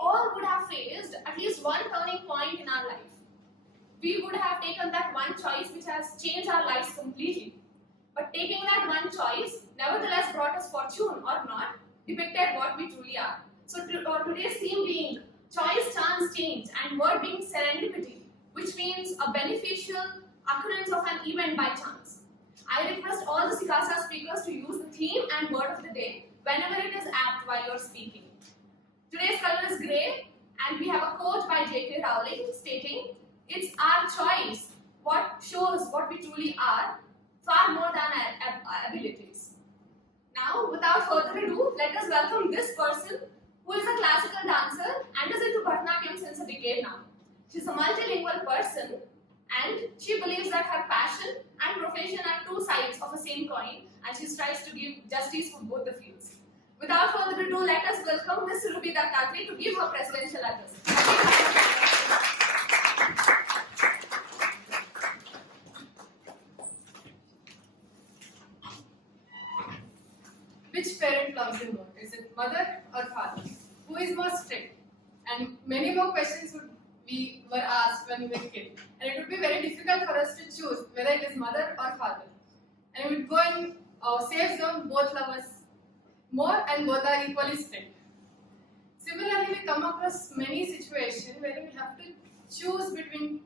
all would have faced at least one turning point in our life. We would have taken that one choice which has changed our lives completely. But taking that one choice nevertheless brought us fortune or not, depicted what we truly are. So today's theme being choice, chance, change, and word being serendipity, which means a beneficial occurrence of an event by chance. I request all the SICASA speakers to use the theme and word of the day whenever it is apt while you're speaking. Today's color is grey, and we have a quote by J.K. Rowling stating, "It's our choice what shows what we truly are, far more than our abilities." Now, without further ado, let us welcome this person who is a classical dancer and is into Bharatanatyam since a decade now. She's a multilingual person, and she believes that her passion and profession are two sides of a same coin, and she strives to give justice for both the fields. Without further ado, let us welcome Ms. Ruby Dattatri to give her presidential address. Which parent loves you more? Is it mother or father? Who is more strict? And many more questions were asked when we were kids. And it would be very difficult for us to choose whether it is mother or father. And we would go in safe zone, both love us more and both are equally strict. Similarly, we come across many situations where we have to choose between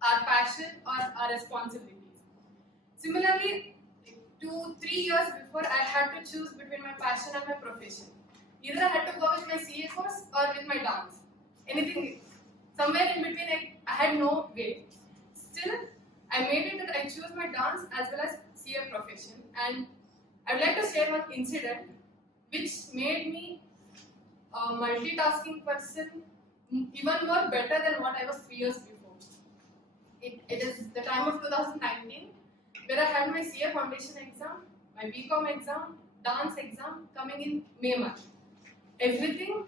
our passion or our responsibilities. Similarly, 2-3 years before, I had to choose between my passion and my profession. Either I had to go with my CA course or with my dance. Anything, somewhere in between, I had no way. Still, I made it that I chose my dance as well as CA profession. And I would like to share one incident which made me a multitasking person even more better than what I was 3 years before. It is the time of 2019 where I had my CA foundation exam, my BCom exam, dance exam coming in May month. Everything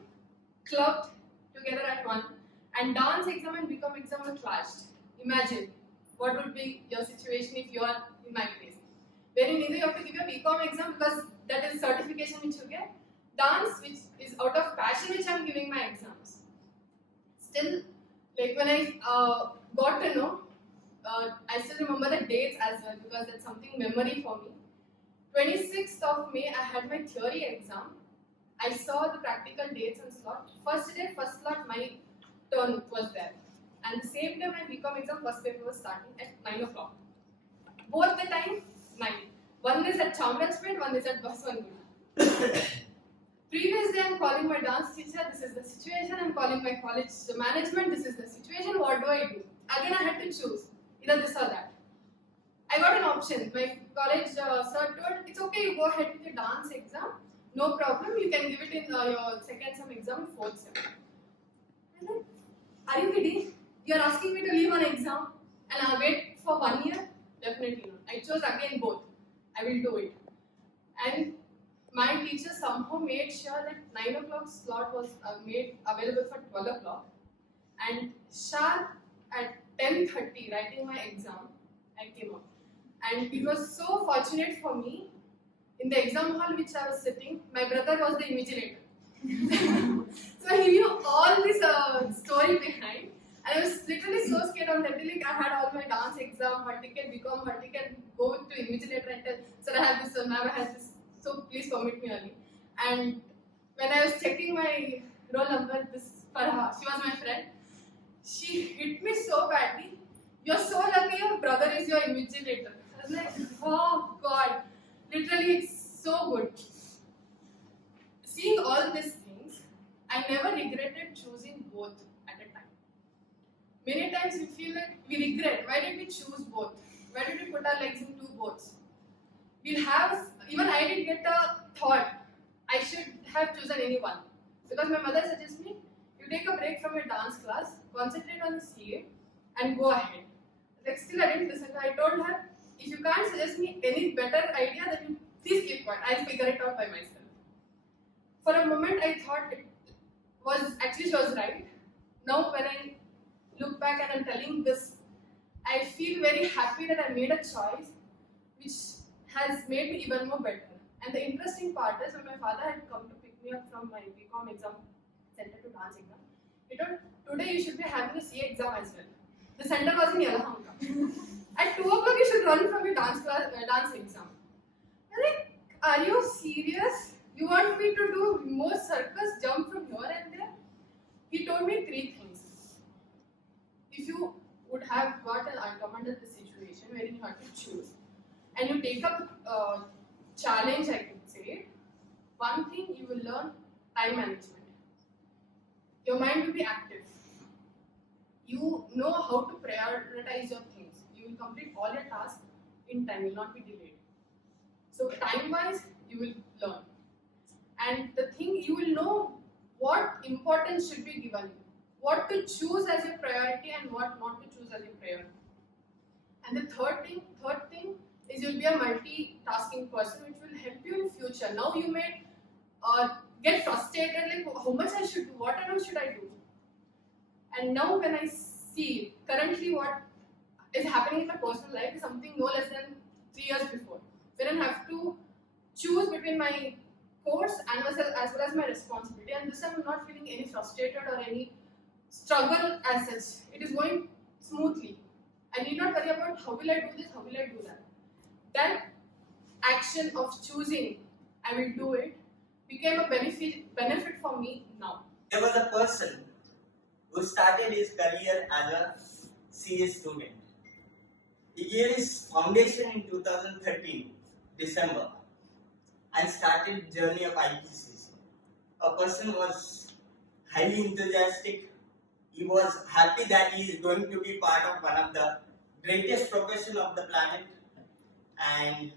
clubbed together at one, and dance exam and BCom exam were clashed. Imagine what would be your situation if you are in my place. Wherein either you have to give your BCom exam because that is certification which you get, dance which is out of passion which I am giving my exams. Still, like when I got to know, I still remember the dates as well because that's something memory for me. 26th of May, I had my theory exam. I saw the practical dates and slot. First day, first slot, my turn was there. And the same day, my BCom exam first paper was starting at 9 o'clock. Both the time, 9. One is at Chamrajpet, one is at Baswantpur. Previous day, I'm calling my dance teacher, this is the situation. I'm calling my college management, this is the situation. What do I do? Again, I had to choose either this or that. I got an option. My college sir told, it's okay, you go ahead with your dance exam. No problem, you can give it in your second sem exam, fourth sem. I was like, are you kidding? You're asking me to leave an exam and I'll wait for 1 year? Definitely not. I chose again both. I will do it. And my teacher somehow made sure that 9 o'clock slot was made available for 12 o'clock. And sharp at 10:30, writing my exam, I came up. And it was so fortunate for me. In the exam hall which I was sitting, my brother was the invigilator. So he knew all this story behind. And I was literally so scared on that day. Like I had all my dance exam, her ticket, BCom, her ticket, go to invigilator and tell, sir, I have this, ma'am, I have this, so please permit me early. And when I was checking my roll number, this Farha, she was my friend, she hit me so badly. You're so lucky your brother is your invigilator. I was like, oh God, literally it's so good. Seeing all these things, I never regretted choosing both at a time. Many times we feel that we regret, why did we choose both? Why did we put our legs in two boats? We'll have, even I did get a thought, I should have chosen any one. Because my mother suggests me, you take a break from your dance class, concentrate on the CA and go ahead. Like still I didn't listen. I told her, if you can't suggest me any better idea, then please keep quiet. I'll figure it out by myself. For a moment I thought it was, actually she was right. Now when I look back and I'm telling this, I feel very happy that I made a choice which has made me even more better. And the interesting part is when my father had come to pick me up from my BCom exam center to dance exam. He told, today you should be having a CA exam as well. The center was in Yelahanka. At 2 o'clock you should run from your dance exam. I'm like, are you serious? You want me to do more circus jump from here and there? He told me 3 things. If you would have got come under the situation where you have to choose, and you take up a challenge, I could say, one thing you will learn: time management. Your mind will be active. You know how to prioritize your things. You will complete all your tasks in time, will not be delayed. So time-wise, you will learn. And the thing, you will know what importance should be given, what to choose as your priority and what not to choose as your priority. And the third thing is you'll be a multitasking person, which will help you in future. Now you may get frustrated, like how much I should do, what else should I do? And now when I see currently what is happening in my personal life is something no less than 3 years before, when I have to choose between my course and as well as my responsibility, and this time I'm not feeling any frustrated or any struggle as such. It is going smoothly. I need not worry about how will I do this, how will I do that. That action of choosing, I will do it, became a benefit for me now. There was a person who started his career as a CA student. He gave his foundation in 2013, December, and started journey of IPCC. A person was highly enthusiastic. He was happy that he is going to be part of one of the greatest profession of the planet, and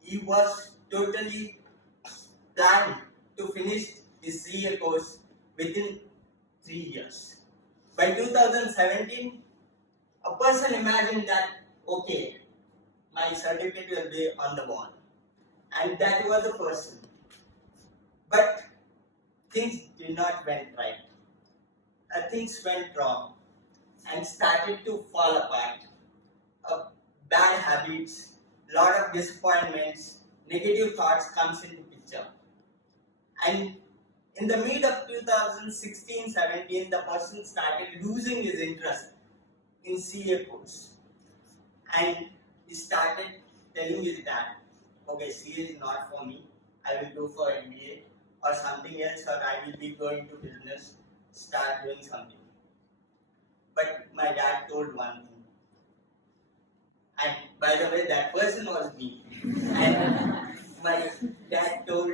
he was totally planned to finish his CA course within 3 years. By 2017, a person imagined that, okay, my certificate will be on the wall. And that was the person. But things did not went right. Things went wrong and started to fall apart. Bad habits, lot of disappointments, negative thoughts comes into picture. And in the mid of 2016-17, the person started losing his interest in CA course. And he started telling his dad, okay, CA is not for me, I will go for MBA or something else, or I will be going to business, start doing something. But my dad told one thing. And by the way, that person was me. And my dad told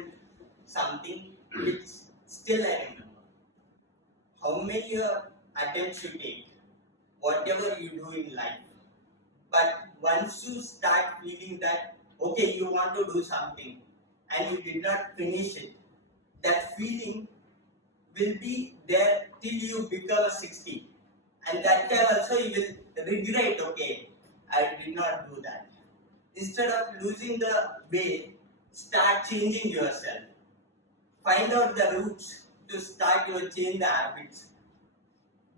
something which still I remember. How many attempts you take, whatever you do in life, but once you start feeling that, okay, you want to do something and you did not finish it, that feeling will be there till you become 60. And that time also you will regret, okay, I did not do that. Instead of losing the way, start changing yourself. Find out the roots to start your change the habits.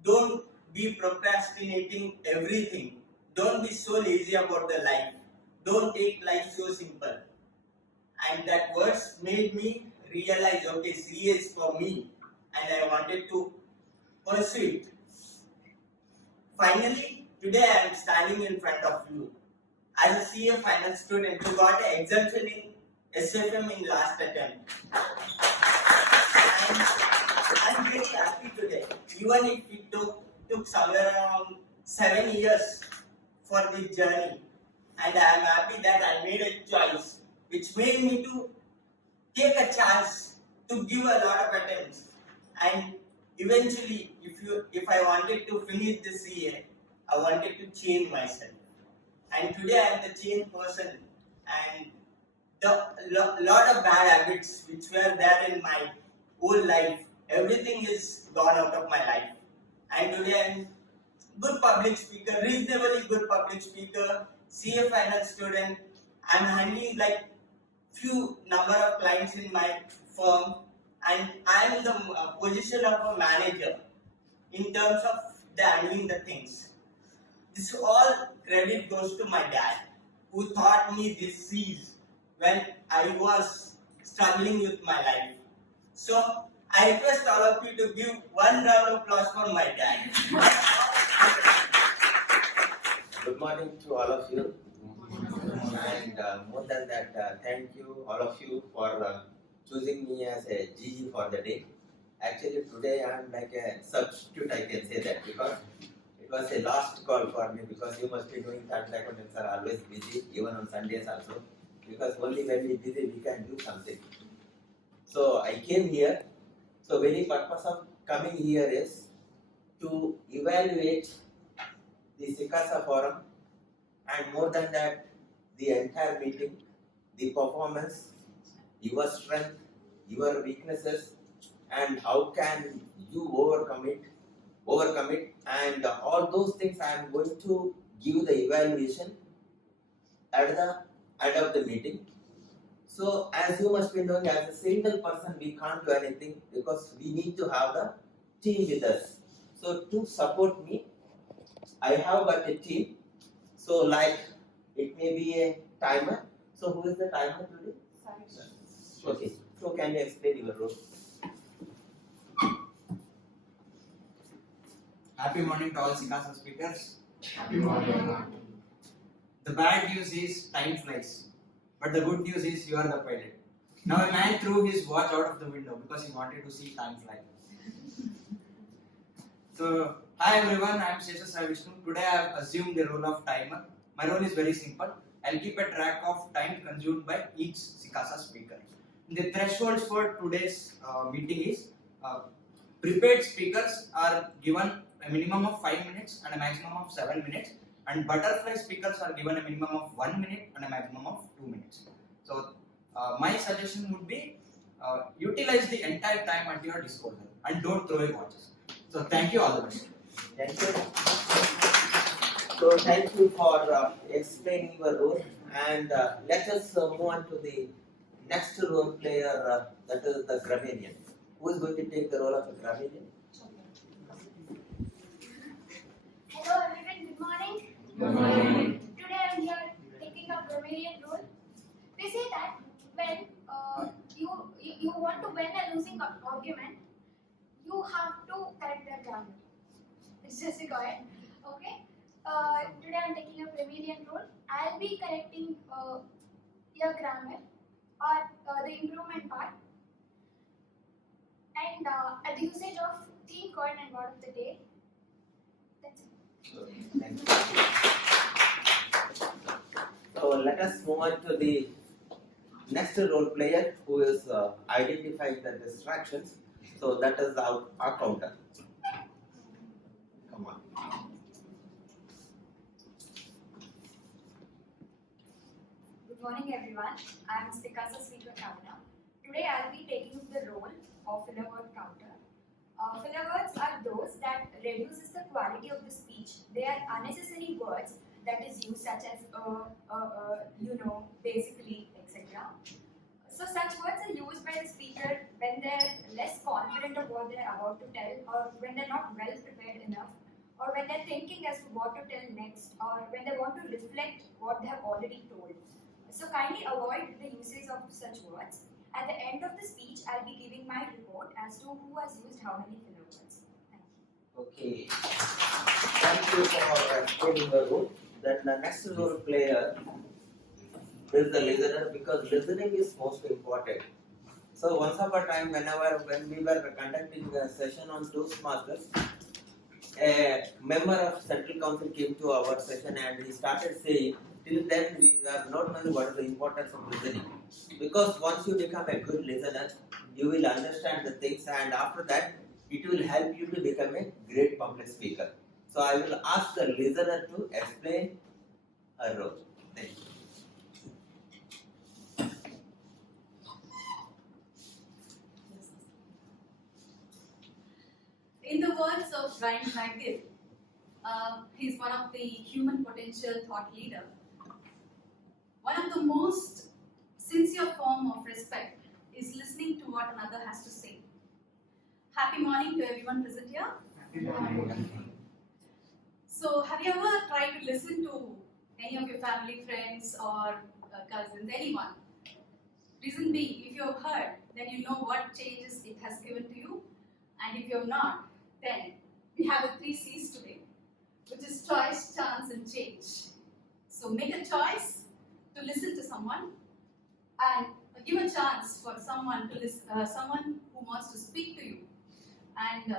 Don't be procrastinating everything. Don't be so lazy about the life. Don't take life so simple. And that words made me realize, okay, CA is for me, and I wanted to pursue it. Finally, today I am standing in front of you as a CA final student who got an exemption in SFM in last attempt. And I am very happy today, even if it took somewhere around 7 years for this journey. And I am happy that I made a choice which made me to take a chance to give a lot of attempts. And eventually, if I wanted to finish this CA, I wanted to change myself. And today I am the changed person. And the lot of bad habits which were there in my whole life, everything is gone out of my life. And today I am good public speaker, reasonably good public speaker, CA final student. I am handling like few number of clients in my firm, and I am in the position of a manager in terms of handling the things. This all credit goes to my dad, who taught me this seeds when I was struggling with my life. So I request all of you to give one round of applause for my dad. Good morning to all of you. And more than that, thank you, all of you, for choosing me as a GG for the day. Actually, today I am like a substitute, I can say that, because it was a last call for me, because you must be doing chartered accountants are always busy, even on Sundays also, because only when we busy we can do something. So I came here. So very purpose of coming here is to evaluate the SICASA forum, and more than that, the entire meeting, the performance, your strength, your weaknesses, and how can you overcome it, and all those things I am going to give the evaluation at the end of the meeting. So as you must be knowing, as a single person we can't do anything, because we need to have the team with us. So to support me, I have got a team. So like it may be a timer. So who is the timer today? Okay. So can you explain your role? Happy morning to all SICASA speakers. Happy morning. The bad news is time flies, but the good news is you are the pilot. Now a man threw his watch out of the window because he wanted to see time fly. So, hi everyone, I am SICASA Vishnu. Today I have assumed the role of timer. My role is very simple. I'll keep a track of time consumed by each SICASA speaker. The thresholds for today's meeting is prepared speakers are given a minimum of 5 minutes and a maximum of 7 minutes, and butterfly speakers are given a minimum of 1 minute and a maximum of 2 minutes. So my suggestion would be utilize the entire time at your disposal and don't throw away watches. So thank you, all the best. Thank you. So thank you for explaining your role, and let us move on to the next role player, that is the grammarian. Who is going to take the role of a grammarian? Hello everyone, good morning. Good morning. Today I am here taking up grammarian role. They say that when you want to win a losing argument, you have to correct their grammar. It's just a guide. Okay. Today I am taking up grammarian role. I'll be correcting your grammar or the improvement part, and at the usage of theme, coin, and word of the day. That's it. Thank you. So let us move on to the next role player, who is identifying the distractions. So that is our counter. Come on. Good morning everyone, I am SICASA speaker Kavna. Today I will be taking the role of filler word counter. Filler words are those that reduces the quality of the speech. They are unnecessary words that is used, such as basically, etc. So such words are used by the speaker when they're less confident of what they're about to tell, or when they're not well prepared enough, or when they're thinking as to what to tell next, or when they want to reflect what they have already told. So kindly avoid the usage of such words. At the end of the speech, I'll be giving my report as to who has used how many filler words. Thank you. Okay. Thank you for explaining the role. Then the next role player is the listener, because listening is most important. So once upon a time, when we were conducting a session on Toastmasters, a member of Central Council came to our session and he started saying, till then we were not knowing what is the importance of listening. Because once you become a good listener, you will understand the things, and after that, it will help you to become a great public speaker. So I will ask the listener to explain her role. Thank you. In the words of Brian Hackett, he's one of the human potential thought leader. One of the most sincere form of respect is listening to what another has to say. Happy morning to everyone present here. So, have you ever tried to listen to any of your family, friends, or cousins, anyone? Reason being, if you have heard, then you know what changes it has given to you And if you're not, then we have the 3 C's today, which is choice, chance, and change. So make a choice to listen to someone and give a chance for someone to listen, someone who wants to speak to you, and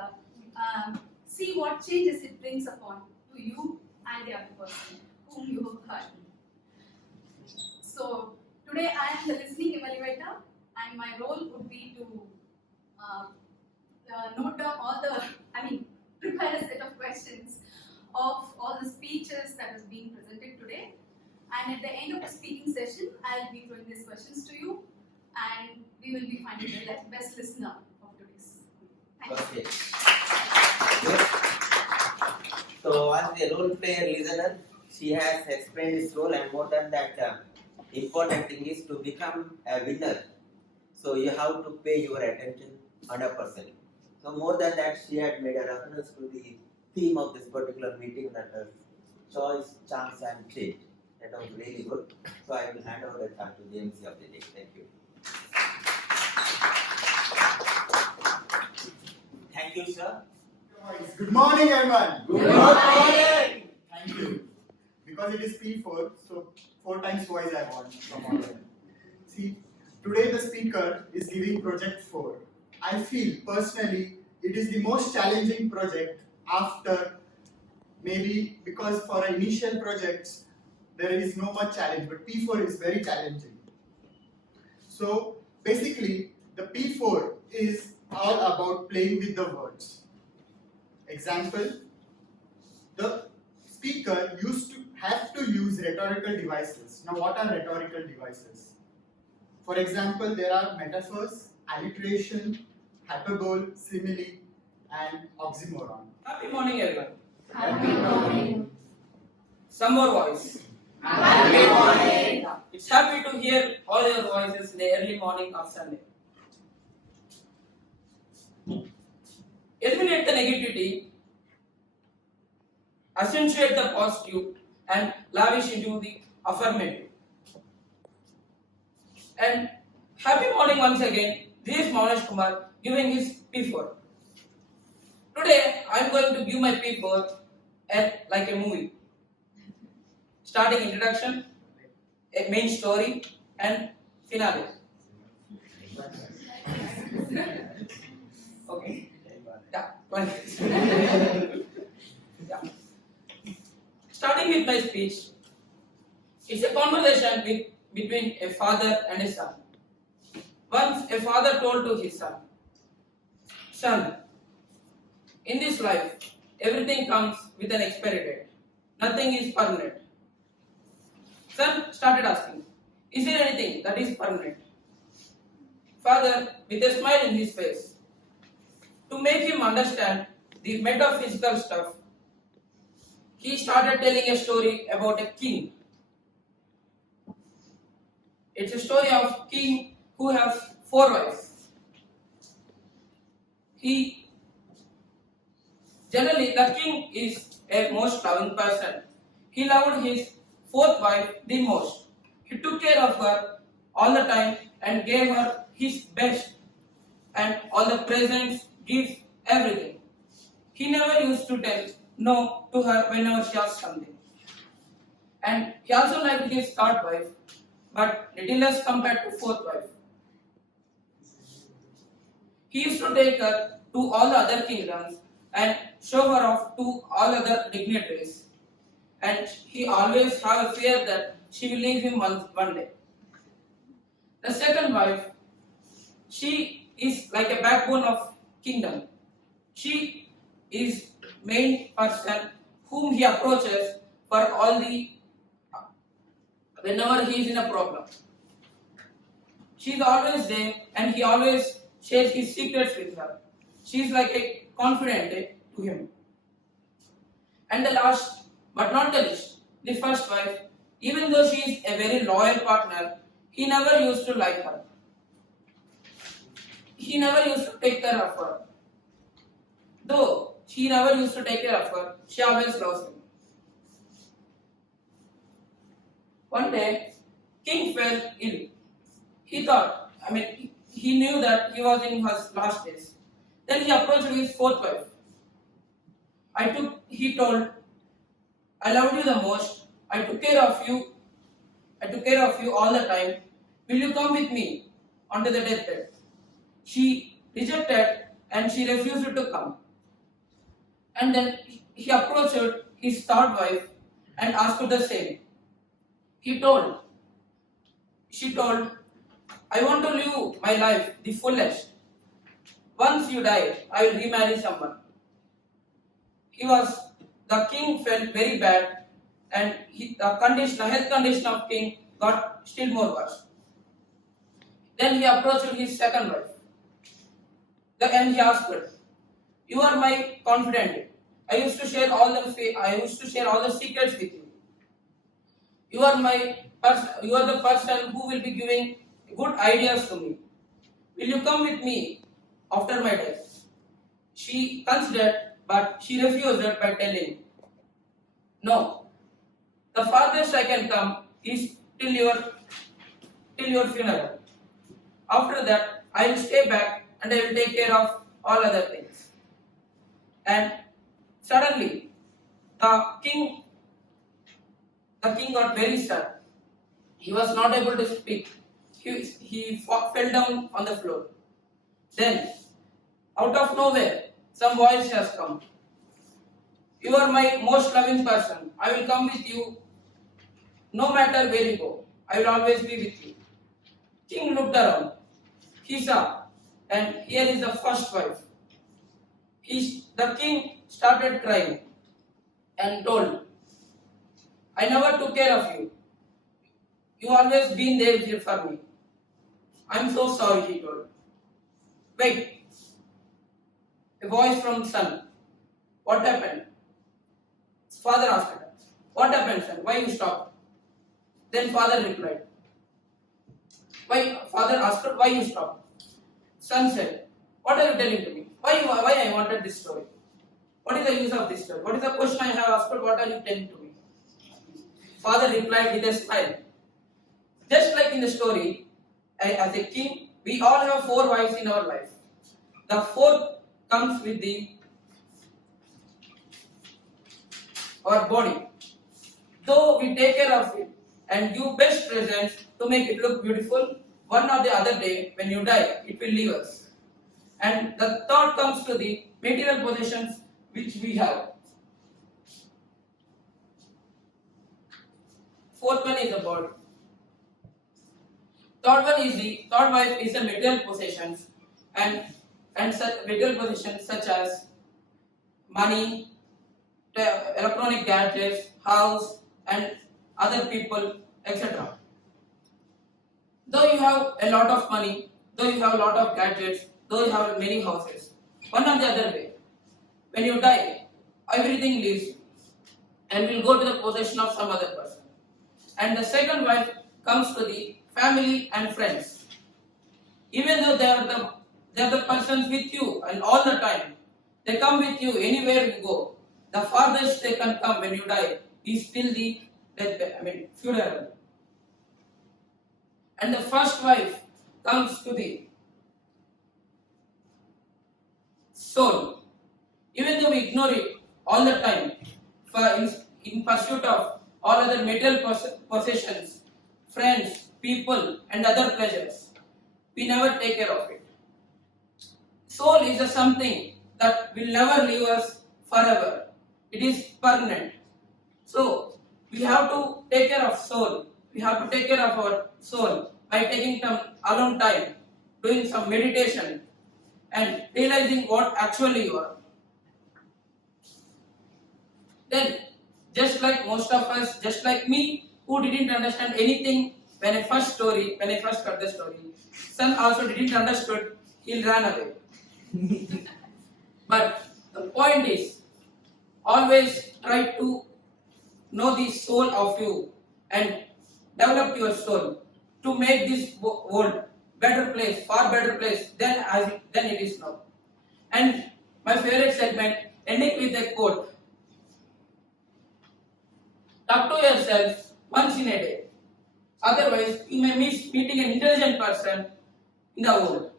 see what changes it brings upon to you and the other person whom you have heard. So today I am the listening evaluator, and my role would be to note down all the, prepare a set of questions of all the speeches that is being presented today. And at the end of the speaking session, I'll be throwing these questions to you, and we will be finding the best listener of today's. Thank you. Okay. Good. So, as the role player listener, she has explained this role, and more than that, important thing is to become a winner. So, you have to pay your attention 100%. So, more than that, she had made a reference to the theme of this particular meeting, that is choice, chance, and change. That was really good. So, I will hand over the time to the MC of the day. Thank you. Thank you, sir. Good morning, everyone. Good morning. Thank you. Because it is P4, so 4 times twice I want from all of them. See, today the speaker is giving project 4. I feel personally it is the most challenging project after, maybe because for initial projects there is no much challenge, but P4 is very challenging. So basically the P4 is all about playing with the words. Example, the speaker used to have to use rhetorical devices. Now what are rhetorical devices? For example, there are metaphors, alliteration, hyperbole, simile, and oxymoron. Happy morning, everyone. Happy morning. Some more voice. Happy morning. It's happy to hear all your voices in the early morning of Sunday. Eliminate the negativity, accentuate the positive, and lavish into the affirmative. And happy morning once again. This is Manish Kumar giving his P4. Today I am going to give my P4 like a movie. Starting introduction, a main story, and finale. Okay. Yeah. Yeah. Starting with my speech, it's a conversation between a father and a son. Once a father told to his son, "Son, in this life, everything comes with an expiry date. Nothing is permanent." Son started asking, "Is there anything that is permanent?" Father, with a smile in his face, to make him understand the metaphysical stuff, he started telling a story about a king. It's a story of a king who has 4 wives. Generally, the king is a most loving person. He loved his 4th wife the most. He took care of her all the time and gave her his best and all the presents, gifts, everything. He never used to tell no to her whenever she asked something. And he also liked his 3rd wife, but little less compared to 4th wife. He used to take her to all the other kingdoms and show her off to all other dignitaries. And he always had a fear that she will leave him one day. The 2nd wife, she is like a backbone of kingdom. She is main person whom he approaches for all the whenever he is in a problem. She is always there and he always shares his secrets with her. She is like a confidant to him. And the last but not the least, the 1st wife, even though she is a very loyal partner, he never used to like her. He never used to take care of her. Though she never used to take care of her, she always loves him. One day, king fell ill. He knew that he was in his last days. Then he approached his fourth wife. He told, I loved you the most. I took care of you all the time. Will you come with me onto the deathbed? She rejected and she refused to come. And then he approached his third wife and asked her the same. She told, I want to live my life the fullest. Once you die, I will remarry someone. The king felt very bad, and the health condition of king got still more worse. Then he approached his second wife. And he asked her, you are my confidant. I used to share all the secrets with you. You are the person who will be giving good ideas to me. Will you come with me after my death? She considered, but she refused it by telling, no, the farthest I can come is till your funeral. After that, I will stay back and I will take care of all other things. And suddenly, the king got very sad. He was not able to speak. He fell down on the floor. Then, out of nowhere, some voice has come. You are my most loving person. I will come with you no matter where you go. I will always be with you. King looked around. He saw, and here is the first wife. The king started crying and told, I never took care of you. You always been there for me. I am so sorry, he told. Wait. A voice from son. What happened? His father asked him. What happened, son? Why you stopped? Then father replied. Father asked her, why you stopped? Son said, what are you telling to me? Why I wanted this story? What is the use of this story? What is the question I have asked? What are you telling to me? Father replied with a smile. Just like in the story, as a king, we all have 4 wives in our life. The fourth comes with our body. Though we take care of it and give best presents to make it look beautiful, one or the other day when you die, it will leave us. And the third comes to the material possessions which we have. Fourth one is the body. Third wife is the material possessions and such material possessions such as money, electronic gadgets, house, and other people, etc. Though you have a lot of money, though you have a lot of gadgets, though you have many houses, one or the other way, when you die, everything leaves you and will go to the possession of some other person. And the second wife comes to the family and friends. Even though they are the persons with you and all the time, they come with you anywhere you go. The farthest they can come when you die is still the funeral. And the first wife comes to the soul. Even though we ignore it all the time, in pursuit of all other material possessions, friends, people, and other pleasures, we never take care of it. Soul is something that will never leave us forever. It is permanent. So, we have to take care of soul. We have to take care of our soul by taking some alone time, doing some meditation, and realizing what actually you are. Then, just like most of us, just like me, who didn't understand anything when I first heard the story, son also didn't understood, he ran away. But the point is, always try to know the soul of you and develop your soul to make this world better place, far better place than it is now. And my favorite segment, ending with a quote. Talk to yourself once in a day. Otherwise, you may miss meeting an intelligent person in the world.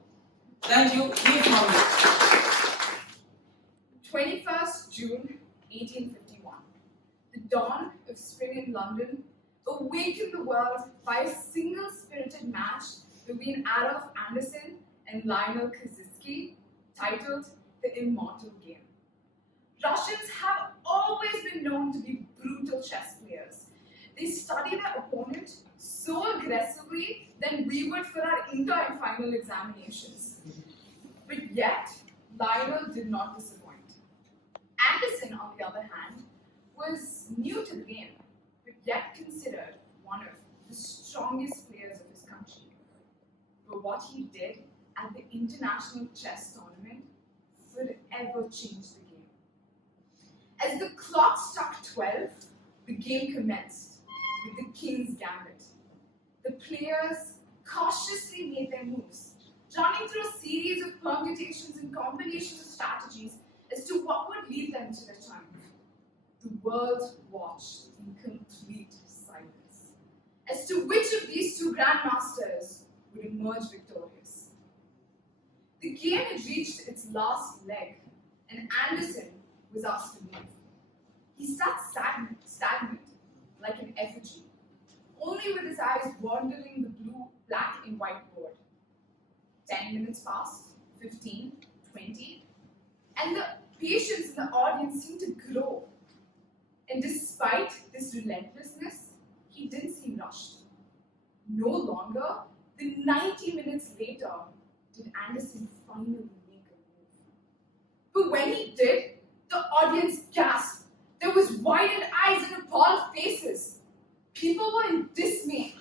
Thank you. Please, Mom. June 1851. The dawn of spring in London awakened the world by a single-spirited match between Adolf Anderssen and Lionel Kaczynski, titled The Immortal Game. Russians have always been known to be brutal chess players. They study their opponent so aggressively than we would for our inter and final examinations. But yet, Lionel did not disappoint. Anderssen, on the other hand, was new to the game, but yet considered one of the strongest players of his country. But what he did at the International Chess Tournament forever changed the game. As the clock struck 12, the game commenced with the King's Gambit. The players cautiously made their moves, running through a series of permutations and combinations of strategies as to what would lead them to their triumph. The world watched in complete silence as to which of these two grandmasters would emerge victorious. The game had reached its last leg, and Anderssen was asked to move. He sat stagnant, like an effigy, only with his eyes wandering the blue, black, and white board. 10 minutes passed, 15, 20, and the patience in the audience seemed to grow. And despite this relentlessness, he didn't seem rushed. No longer than 90 minutes later did Anderssen finally make a move. But when he did, the audience gasped. There was widened eyes and appalled faces. People were in dismay.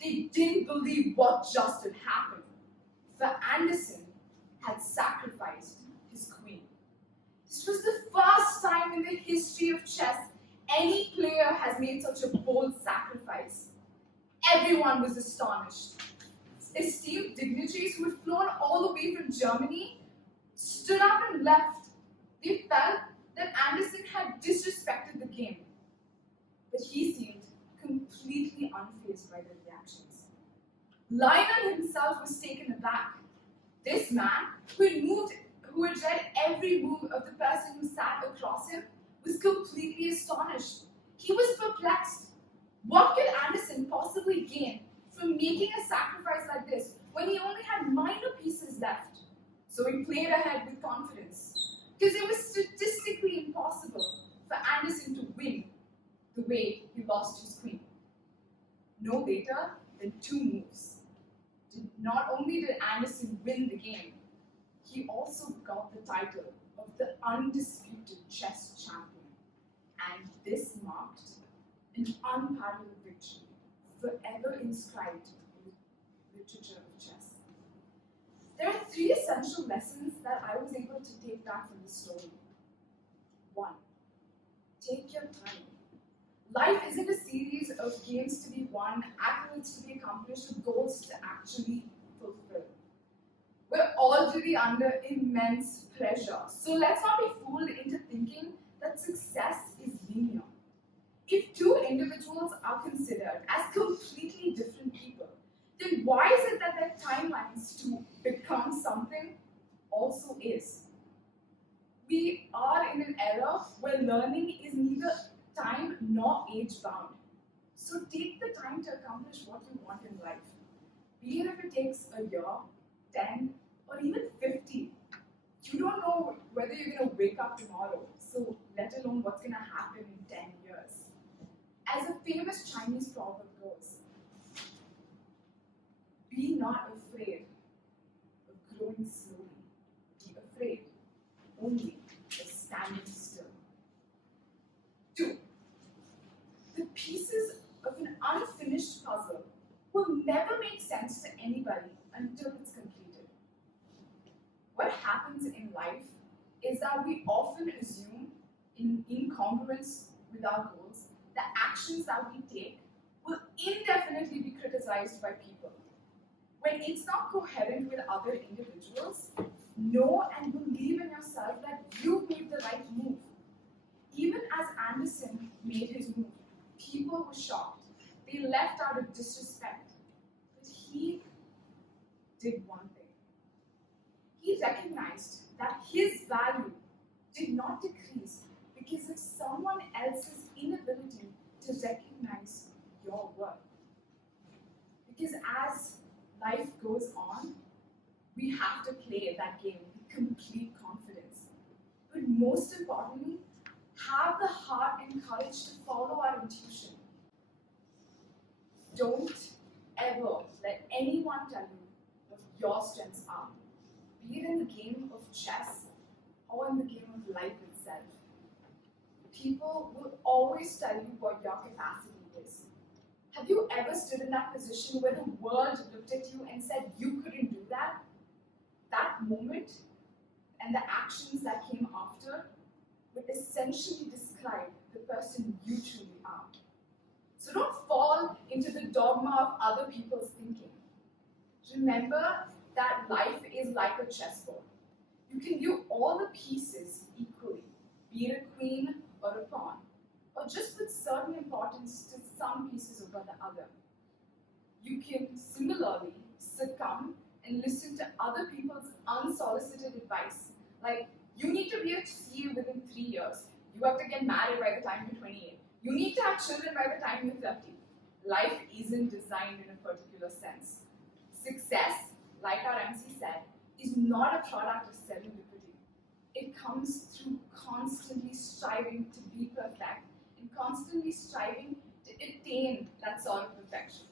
They didn't believe what just had happened. For Anderssen had sacrificed his queen. This was the first time in the history of chess any player has made such a bold sacrifice. Everyone was astonished. Esteemed dignitaries who had flown all the way from Germany stood up and left. They felt that Anderssen had disrespected the game. But he seemed completely unfazed by the reactions. Lionel himself was taken aback. This man, who had read every move of the person who sat across him, was completely astonished. He was perplexed. What could Anderssen possibly gain from making a sacrifice like this when he only had minor pieces left? So he played ahead with confidence, because it was statistically impossible for Anderssen to win the way he lost his queen. No later than 2 moves. Not only did Anderssen win the game, he also got the title of the undisputed chess champion. And this marked an unparalleled victory, forever inscribed in the literature of chess. There are 3 essential lessons that I was able to take back from this story. 1. Take your time. Life isn't a series of games to be won, accolades to be accomplished, or goals to actually fulfill. We're already under immense pressure, so let's not be fooled into thinking that success is linear. If 2 individuals are considered as completely different people, then why is it that their timelines to become something also is? We are in an era where learning is neither time nor age bound. So take the time to accomplish what you want in life. Be it if it takes a year, 10, or even 50. You don't know whether you're going to wake up tomorrow, so let alone what's going to happen in 10 years. As a famous Chinese proverb goes, be not afraid of growing slowly. Be afraid only of standing still. 2. The pieces of an unfinished puzzle will never make sense to anybody until it's completed. What happens in life is that we often assume, in incongruence with our goals, the actions that we take will indefinitely be criticized by people. When it's not coherent with other individuals, know and believe in yourself that you've made the right move. Even as Anderssen made his move, people were shocked. They left out of disrespect. But he did one thing. He recognized that his value did not decrease because of someone else's inability to recognize your worth. Because as life goes on, we have to play that game with complete confidence. But most importantly, have the heart and courage to follow our intuition. Don't ever let anyone tell you what your strengths are, be it in the game of chess or in the game of life itself. People will always tell you what your capacity is. Have you ever stood in that position where the world looked at you and said you couldn't do that? That moment and the actions that came after would essentially describe the person you truly are. So don't fall into the dogma of other people's thinking. Remember that life is like a chessboard. You can view all the pieces equally, be it a queen or a pawn, or just put certain importance to some pieces over the other. You can similarly succumb and listen to other people's unsolicited advice, like you need to be a CA within 3 years, you have to get married by the time you're 28, you need to have children by the time you're 30. Life isn't designed in a particular sense. Success, like our MC said, is not a product of serendipity. It comes through constantly striving to be perfect and constantly striving to attain that sort of perfection.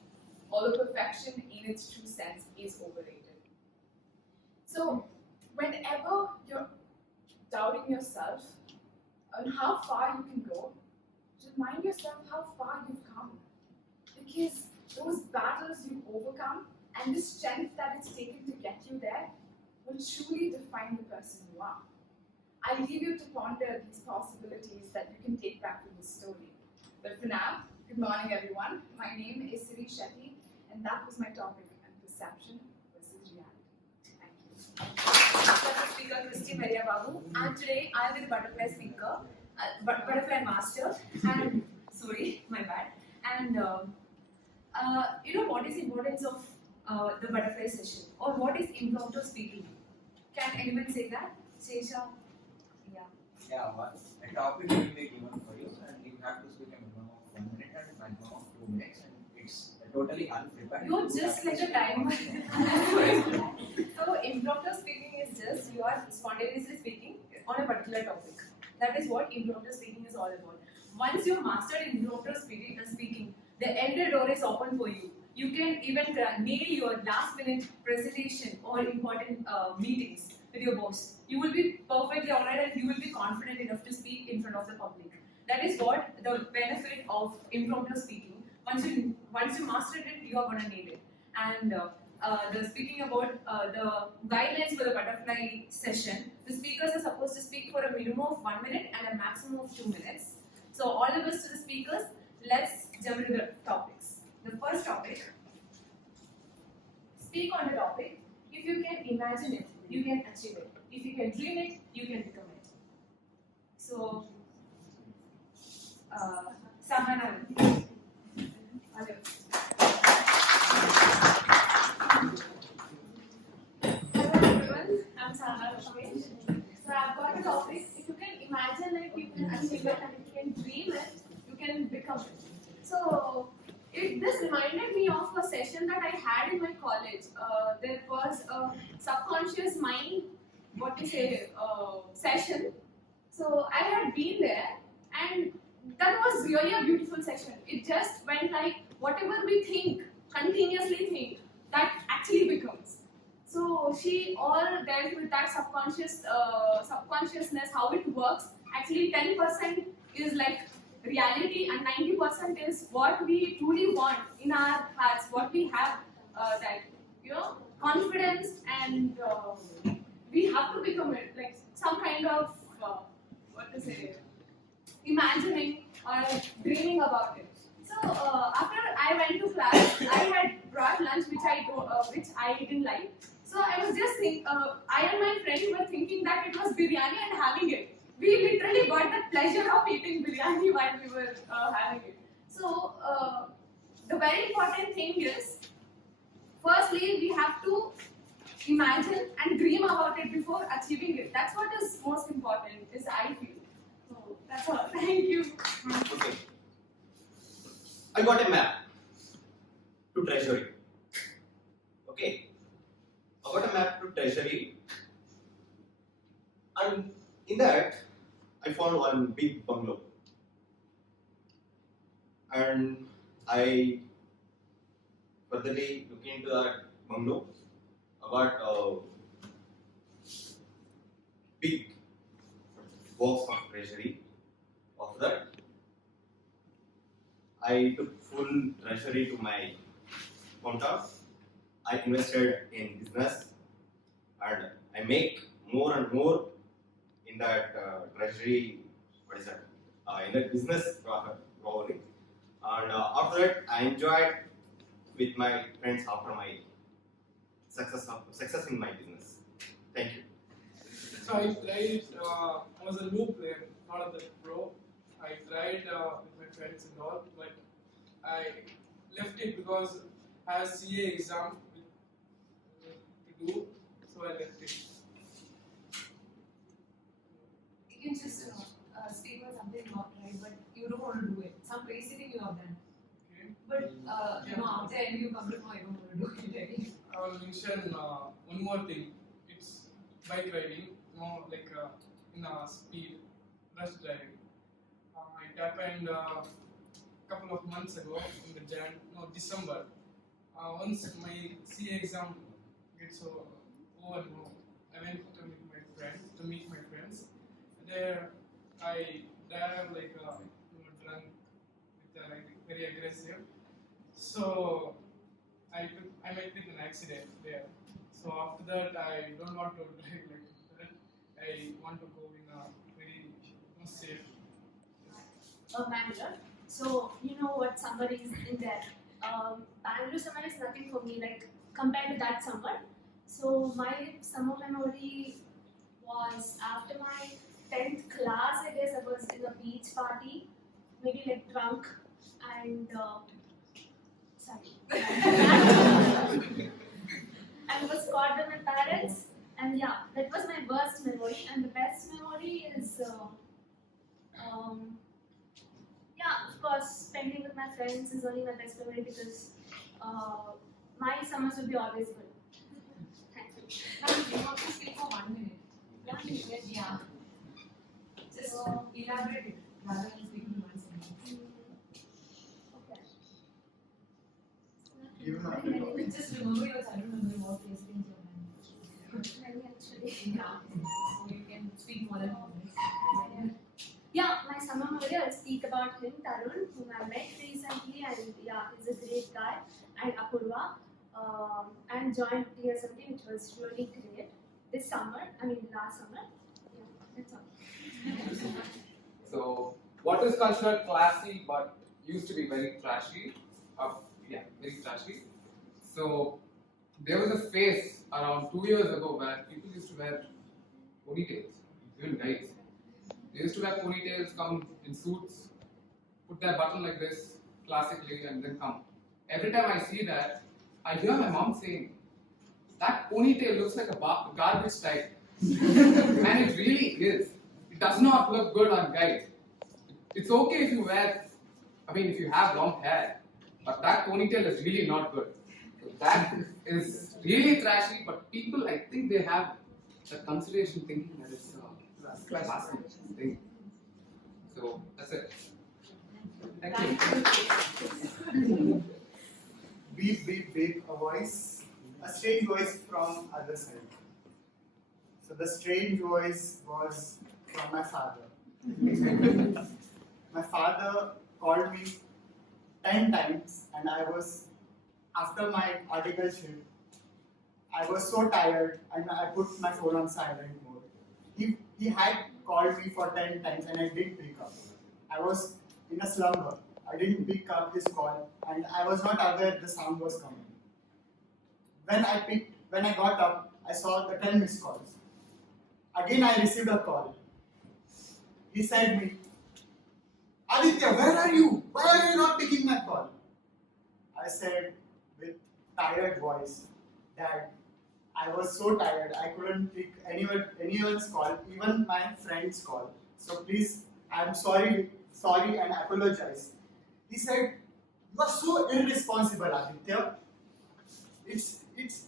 Although perfection in its true sense is overrated. So, whenever you're doubting yourself on how far you can go, remind yourself how far you've come. Because those battles you've overcome and the strength that it's taken to get you there will truly define the person you are. I leave you to ponder these possibilities that you can take back from this story. But for now, good morning everyone. My name is Siri Shetty, and that was my topic on perception versus reality. Thank you. I'm speaker Christy Maria Babu, and today I am the butterfly speaker, butterfly master, and sorry, my bad. And you know what is the importance of the butterfly session, or what is impromptu speaking? Can anyone say that? Sesha? Yeah, a topic will be given for you, and you have to speak a minimum of 1 minute and a maximum of 2 minutes, and it's totally unprepared. You're just like a timer. So impromptu speaking is just you are spontaneously speaking on a particular topic. That is what impromptu speaking is all about. Once you mastered impromptu speaking, the entire door is open for you. You can even nail your last minute presentation or important meetings with your boss. You will be perfectly alright and you will be confident enough to speak in front of the public. That is what the benefit of impromptu speaking. Once you mastered it, you are gonna nail it. And the speaking about the guidelines for the butterfly session, the speakers are supposed to speak for a minimum of 1 minute and a maximum of 2 minutes. So all the best to the speakers. Let's jump into the topics. The first topic, speak on the topic. If you can imagine it, you can achieve it. If you can dream it, you can become it. So, Sahana. Hello. Hello everyone, I'm Sahana Ramesh. So I've got a topic. If you can imagine it, you can achieve it, and if you can dream it, you can become it. So, this reminded me of a session that I had in my college. There was a subconscious mind, session. So I had been there, and that was really a beautiful session. It just went like whatever we think, continuously think, that actually becomes. So she all dealt with that subconsciousness, how it works. Actually, 10% is like reality, and 90% is what we truly want in our hearts, what we have, confidence, and we have to become it, like some kind of imagining or dreaming about it. So after I went to class, I had brought lunch which I didn't like. So I was just I and my friend were thinking that it was biryani and having it. We literally got the pleasure of eating biryani while we were having it. So the very important thing is, firstly, we have to imagine and dream about it before achieving it. That's what is most important, is I feel. So that's all. Thank you. Okay. I got a map to treasury. Okay. I got a map to treasury, and in that I found one big bungalow, and I furtherly looked into that bungalow. I got a big box of treasury. After that, I took full treasury to my hometown. I invested in business, and I make more and more in that treasury. What is that? In that business probably. And after that, I enjoyed with my friends after my success in my business. Thank you. So I tried, I was a new player, not a pro. I tried with my friends and all, but I left it because I have CA exam to do, so I left it. You can just speak on something not right, but you don't want to do it. Some basic thing you have done. Okay. But after end you come to know I don't want to do it again. I will mention one more thing. It's bike riding, like in speed, rush driving. It happened a couple of months ago in the December. Once my CA exam gets over, I went to meet my friends. There I drive like drunk, with very aggressive. So I met with an accident there. So after that, I don't want to drive like that. I want to go in a very safe. Bangalore. So you know what summer is in there. Bangalore summer is nothing for me like compared to that summer. So my summer memory was after my 10th class. I guess I was in a beach party, maybe like drunk and sorry. I was caught by my parents, and yeah, that was my worst memory. And the best memory is, yeah, of course, spending with my friends is only my best memory because my summers will be always good. Thank you. You have to speak for 1 minute. 1 minute, yeah. Just elaborate it rather than speaking once a minute. Okay. Give him a Just remember your childhood memory, what place things you have. Many actually. Yeah. So you can speak more than 1 minute. Yeah, my summer memory, I'll speak about him, Tarun, whom I met recently, and yeah, he's a great guy, and Apurva, and joined TSMT, which was really great this summer, last summer. Yeah, that's all. So, what is considered classy but used to be very trashy? Very trashy. So, there was a phase around 2 years ago where people used to wear ponytails, even guys. They used to wear ponytails, come in suits, put their button like this, classically, and then come. Every time I see that, I hear my mom saying, that ponytail looks like a garbage type. And it really is. It does not look good on guys. It's okay if you if you have long hair, but that ponytail is really not good. So that is really trashy, but people, I think they have that consideration thinking that it's a classy thing. So that's it. Thank you. Beep, beep, beep, a voice, a strange voice from other side. So the strange voice was from my father. My father called me 10 times, and after my article shift, I was so tired and I put my phone on silent mode. He had called me for 10 times and I didn't pick up. I was in a slumber. I didn't pick up his call and I was not aware the sound was coming. When I got up, I saw the 10 missed calls. Again I received a call. He said me, Aditya, where are you? Why are you not picking my call? I said with tired voice that I was so tired I couldn't pick anyone's call, even my friend's call. So please I'm sorry and apologize. He said, "You are so irresponsible, Aditya. It's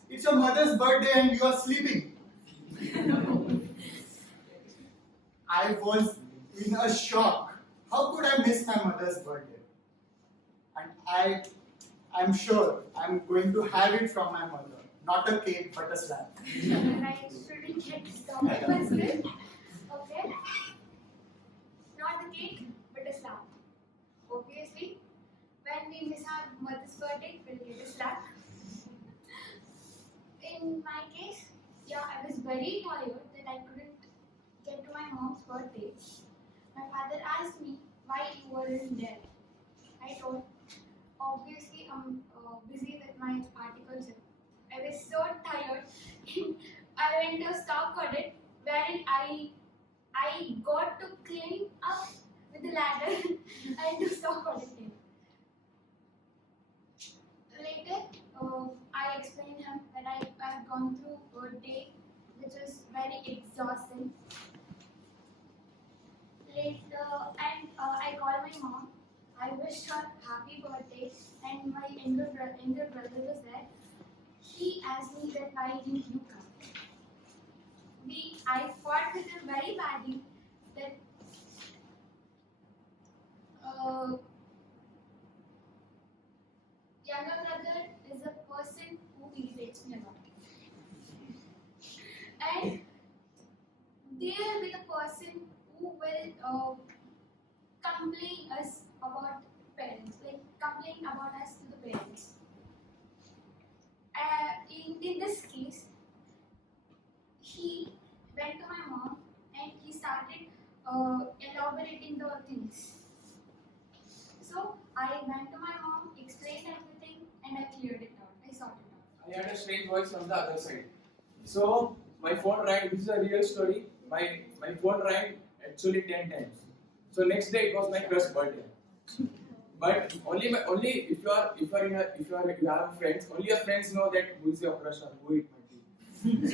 your mother's birthday and you are sleeping." I was in a shock. How could I miss my mother's birthday? And I'm sure I'm going to have it from my mother. Not a cake, but a slap. And I shouldn't get stomach twisted. Okay? Not the cake, but a slap. Obviously, when we miss our mother's birthday, we'll get a slap. In my case, yeah, I was very tired that I couldn't get to my mom's birthday. My father asked me why you weren't there. I told, obviously, I'm busy with my articles. I was so tired. I went to a stock audit wherein I got to climb up with the ladder and do stock auditing. Later, I explained him that I have gone through a day which was very exhausting. Later, and I called my mom. I wished her happy birthday, and my younger brother was there. He asked me that why didn't you come? I fought with him very badly that younger brother is a person who irritates me a lot. And they will be the person who will complain us about parents, like complain about us to the parents. In this case, he went to my mom and he started elaborating the things. So I went to my mom, explained everything, and I cleared it out. I sorted it out. I had a strange voice from the other side. So my phone rang. This is a real story. My phone rang actually 10 times. So next day it was my crush's birthday. But only if you have friends, only your friends know that who is your crush or who it might be.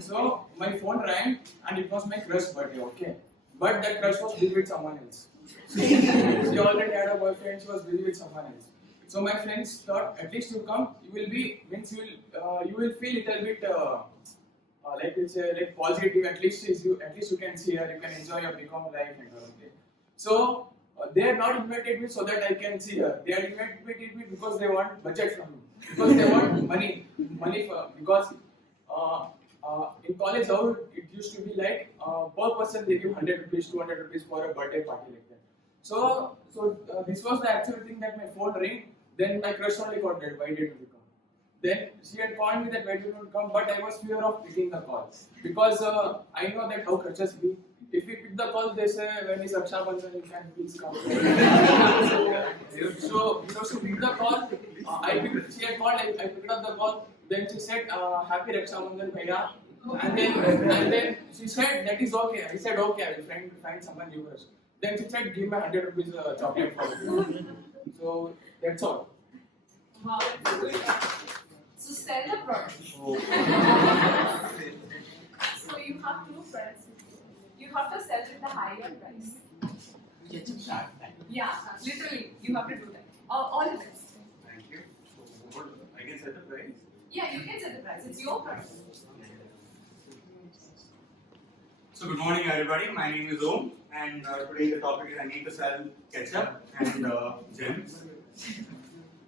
So my phone rang and it was my crush's birthday. Okay, but that crush was busy with someone else. She already had a boyfriend. She was busy with someone else. So my friends thought, at least you come, you will feel little bit like positive. At least you can see her, you can enjoy your BCom life and all. Okay. So they are not invited me so that I can see her. They are invited me because they want budget from me. Because they want money because in college how it used to be like per person they give 100 rupees, 200 rupees for a birthday party like that. So this was the actual thing that my phone rang. Then my crush only got that, why didn't you come? Then she had called me that why didn't you come, but I was fear of picking the call because I know that how crushes be. If we pick the call, they say when is Raksha Bandhan, you can please come. So you know, to pick the call, she had called, I picked up the call. Then she said, "Happy Raksha Bandhan, bhaiya." And then she said, "That is okay." I said, "Okay, I will find someone new crush." Then she said, "Give me 100 rupees chocolate for you." So that's all. Wow. So sell the product. So you have two friends. You have to sell it at a higher price. Yeah, literally, you have to do that. All the best. Thank you. So, I can set the price? Yeah, you can set the price. It's your price. So, good morning, everybody. My name is Om, and today the topic is I need to sell ketchup and gems.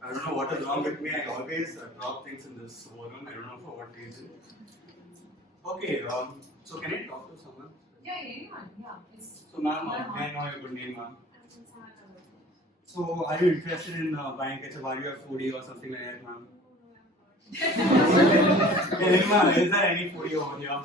I don't know what is wrong with me. I always drop things in this forum. I don't know for what reason. Okay, so can I talk to someone? Yeah, anyone. Yeah. So, ma'am, may I know your good name, ma'am? So, are you interested in buying ketchup? Are you a foodie or something like that, ma'am? Yeah, ma'am, is there any foodie over here?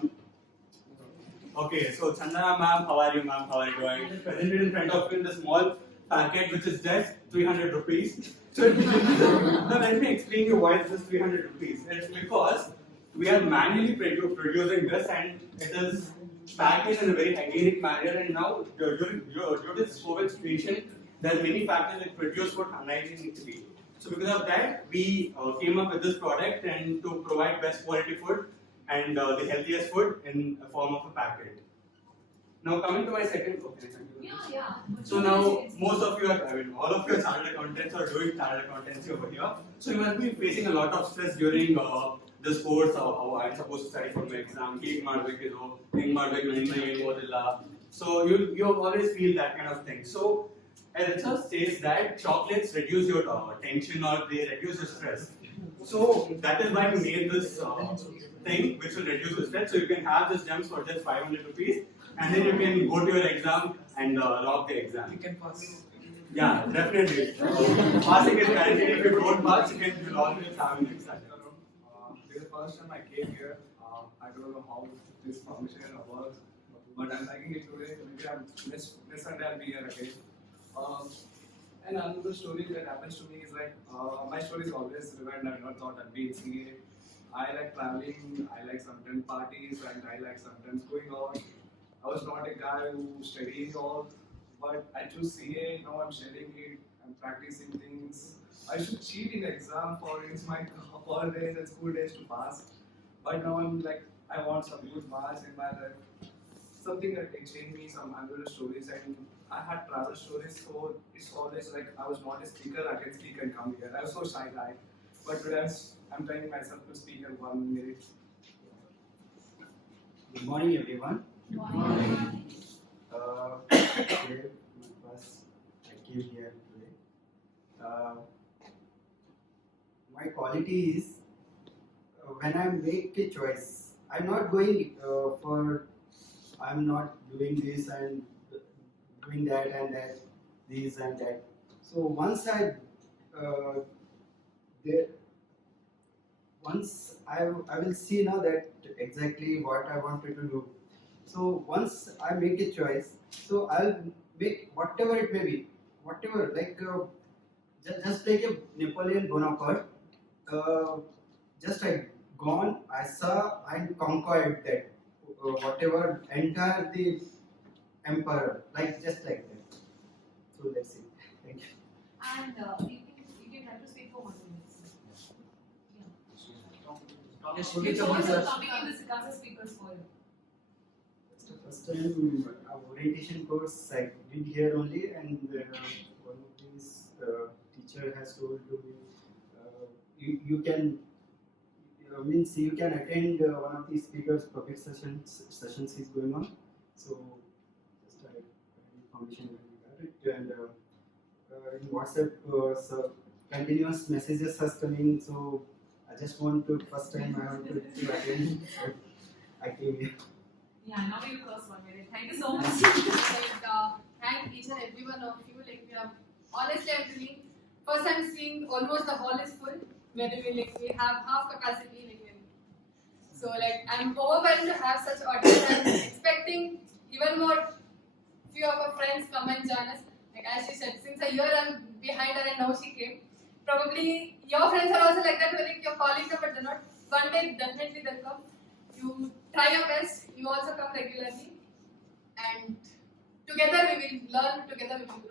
Okay, so Chandana ma'am, how are you, ma'am? How are you doing? Just presented in front of you in the small packet which is just 300 rupees. So, now let me explain you why this is 300 rupees. It's because we are manually producing this and it is packaged in a very hygienic manner, and now due to this COVID situation, there are many factors that produce food unhygienically. So because of that, we came up with this product and to provide best quality food and the healthiest food in a form of a packet. Now coming to my second. Okay, thank you. Yeah. So now most of you are, all of you are chartered accountants or doing chartered accountancy over here. So you must be facing a lot of stress during this course of how I'm supposed to study for my exam. Heat ಮಾಡಬೇಕಿದು, ಹಿಂಗ್ ಮಾಡಬೇಕು, ಇನ್ನ ಏನು ಓದಿಲ್ಲ. So you always feel that kind of thing. So a research says that chocolates reduce your tension or they reduce your stress. So that is why we made this thing which will reduce the stress. So you can have this gems for just 500 rupees, and then you can go to your exam and rock the exam. You can pass. Yeah, definitely. Passing is guaranteed. If you don't pass, you'll always have an exam. This is the first time I came here. I don't know how this function works, but I'm liking it today. Maybe next Sunday I'll be here again. And another story that happens to me is like my story is always revived. I never thought I'd be in CA. I like traveling. I like sometimes parties, and I like sometimes going out. I was not a guy who studies all, but I choose CA. Now I'm studying it. I'm practicing things. I should cheat in exam for it's my holidays and school days to pass. But now I'm like, I want some good marks in my life. Something that can change me, some annual stories, and I had travel stories, so it's always like I was not a speaker, I can speak and come here. I was so shy guy, but today I'm trying myself to speak in 1 minute. Good morning, everyone. Good morning. Today, first I came here today. My quality is when I make a choice, I'm not going I'm not doing this and doing that and that, this and that. So once I will see now that exactly what I wanted to do. So once I make a choice, so I'll make whatever it may be, whatever, like just like a Napoleon Bonaparte. Just I gone, I saw and conquered that whatever entire the emperor, like just like that. So that's it. Thank you. And you can try to speak for 1 minute. Yes, Before the coming in the SICASA speakers forum. It's the first time orientation course I did here only, and one of these teacher has told to me you can you can attend one of these speakers public sessions is going on. So just information when we got it, and in WhatsApp so continuous messages has coming. So I just want to first time I want to attend. I came here. Yeah, now you curse 1 minute. Thank you so much. Thank each and every one of you. Like we have, honestly, I'm feeling. First, I'm seeing almost the hall is full. When we have half capacity. So like I'm overwhelmed to have such audience. I'm expecting even more. Few of our friends come and join us. Like as she said, since a year I'm behind her and now she came. Probably your friends are also like that. Where like you're calling them but they're not. One day definitely they'll come. You try your best. You also come regularly, and together we will learn. Together we will grow.